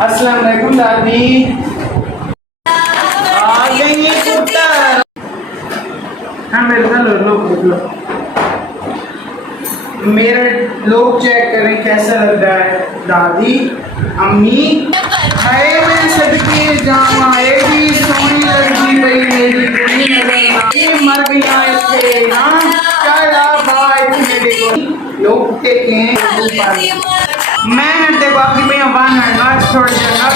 अस्सलाम वालेकुम दादी। आ गई पुत्र। हाँ मेरे साथ लो मेरा लोग चेक करें कैसा लग रहा है। दादी अम्मी हाय मैं सदके जामा एडी सोनी लगी भाई मेरी कुड़ी नजर मर गया इससे हां चला भाई मेरे को लोग देखें मैं देखो आपकी भैया वन नॉट छोड़ दे नॉट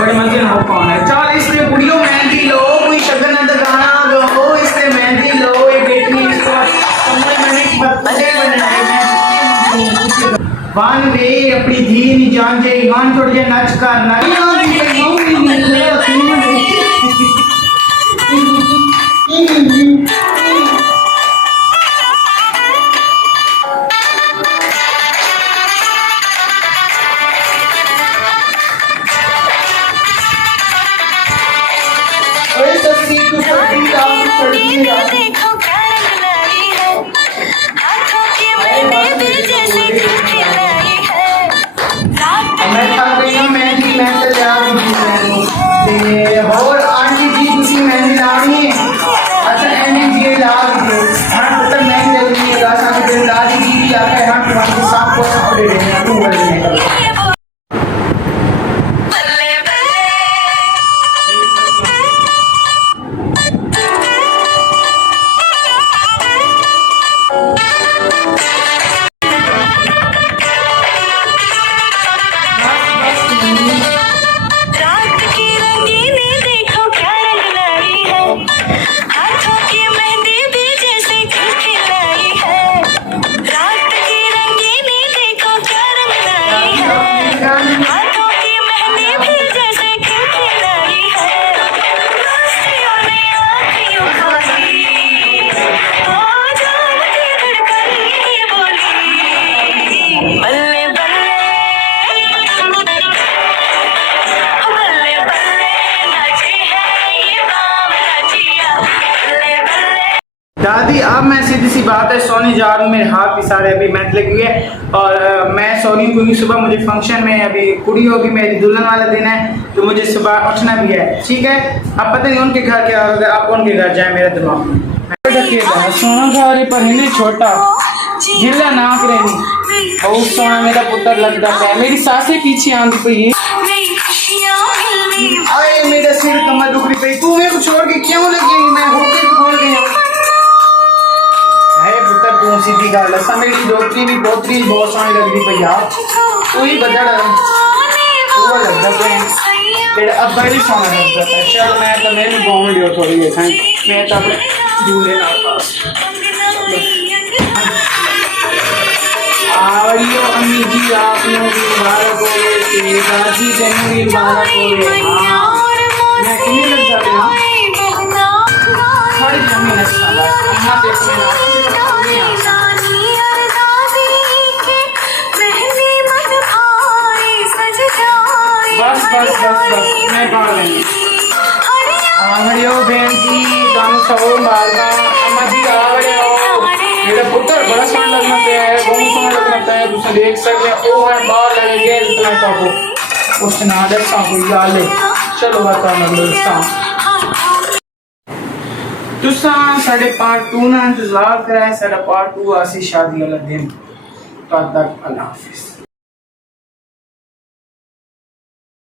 बड़े मजे ना हो कौन है चल इसमें बुढ़ियों मेहंदी लो कोई शगन गाना लो इसमें मेहंदी लो ये बेटी इसको कमरे में बच्चे बनाए वन वे अपनी धी नहीं जान जे ईमान छोड़ जे नच कर और आंटी जी किसी मेहंदी लानी है अच्छा एनी जी ला दो हां पुत्र मेहंदी लगनी है गासा के दादी जी भी आके हां तुम्हारे साथ को सब दे देंगे तू बोल नहीं दादी अब मैं सीधी सी बात है सोने जा रहा हूँ मेरे हाथ भी सारे अभी मेहनत लगी हुई है और मैं सो रही हूँ क्योंकि सुबह मुझे फंक्शन में अभी कुड़ी होगी मेरी दुल्हन वाला दिन है तो मुझे सुबह उठना भी है ठीक है। अब पता नहीं उनके घर क्या होगा आप उनके घर जाए मेरे दिमाग में सोना खा रही पर हिने छोटा जिला नाक रही बहुत सोना मेरा पुत्र लगता है मेरी सासे पीछे आंधी पई आए मेरा सिर कमर दुख रही पई तू मेरे को छोड़ के क्यों लगी मैं होके भूल गया तू सीधी गल है मेरी डॉक्टरी भी पोतरी बहुत सोहनी लगती पई यार तू ही बजड़ वो लगता पे तेरा अब्बा भी सोहना लगता है चल मैं तो मैंने घूम लियो थोड़ी देखा मैं तो अपने दूल्हे नाल पास आवलियो अम्मी जी आपने भी मुबारक हो के दादी तेनू भी मुबारक हो हां मैं किने लगता है सारी जमीन अच्छा है यहां पे बस मैं पा लेंगे आवड़ियो बहन जी दान सौ मारना अम्मा जी आवड़ियो मेरा पुत्र बड़ा सोहना लगना पे है बहुत सोहना लगना पे है तुम देख सकते हो ओ है बाहर लगेंगे इतना तो उस नादर सा कोई गाले चलो बता मतलब तुसा साढ़े पार्ट 2 ना इंतजार कराए साढ़ा पार्ट 2 आसी शादी वाला दिन तब तक अल्लाह हाफिज।